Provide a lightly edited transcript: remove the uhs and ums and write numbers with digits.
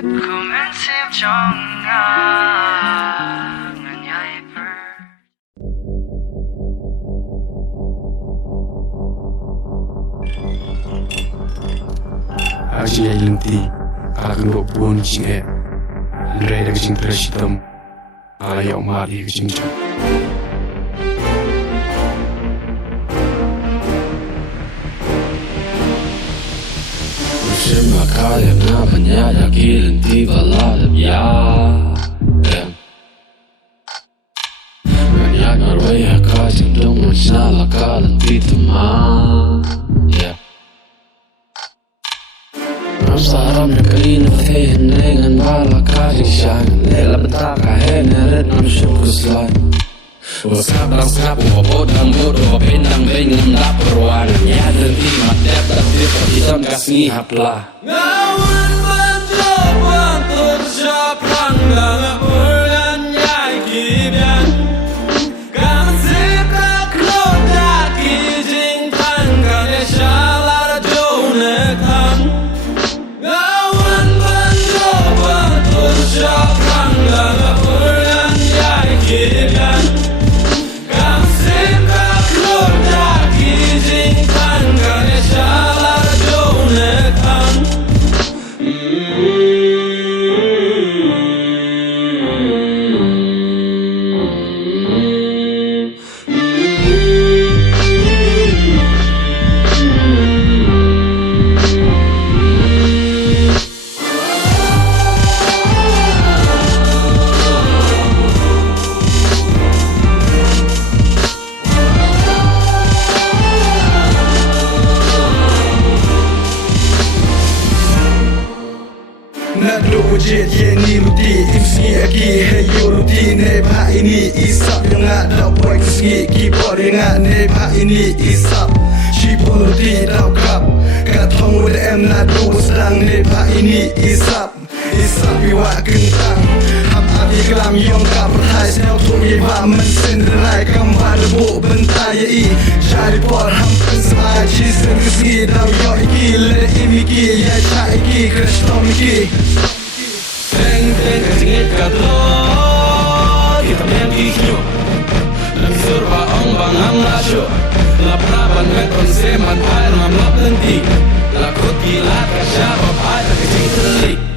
Kumensim 정한 야이불 Aji ay lenti kalakang buon jing e Lray da jing trashitam Alayaw mali jing jang Ushima kaya na manyaya kilenti baladab ya Manyaya ngarwaya kajing dong mansala kalanti tuma Saram na kalina fahin dengan bala kajing siyang Lela bentaka heneret nam syum kuslay Wasap lang snap Wabod ng bodo Wapindang bingam laparwan Nyadang di madep Dati pakitam kasni hapla Ngawan mencoba tersiap hanggang Pergan nyai kibian Kan sikap klodak Kijing tangkan Esyalar jonekan Ngawan mencoba tersiap hanggang Pergan nyai kibian Kan sikap klodak Kijing tangkan Esyalar jonekan Nado jet ye ni ruti Ifsi aki heyo ruti Neba ini isap yang ada boy keski Keyboard yang neba ini isap Shipon ruti dau kap Katong with M nado sedang Neba ini isap Isap iwa kentang Hap abi kelam yong kap Perhai senau tu iba mensenderai Gambar lebu bentar ye i Jari por hampen sebai Cisen keski dau yo iki Lere imiki Yai ca iki Crash tom iki Teng-teng kesingit kadro Kita yang kikyo Langsur baong bangam nasyo Lapraban metron seman air mamlap lenti Lakut gila kasyabab air kecing telik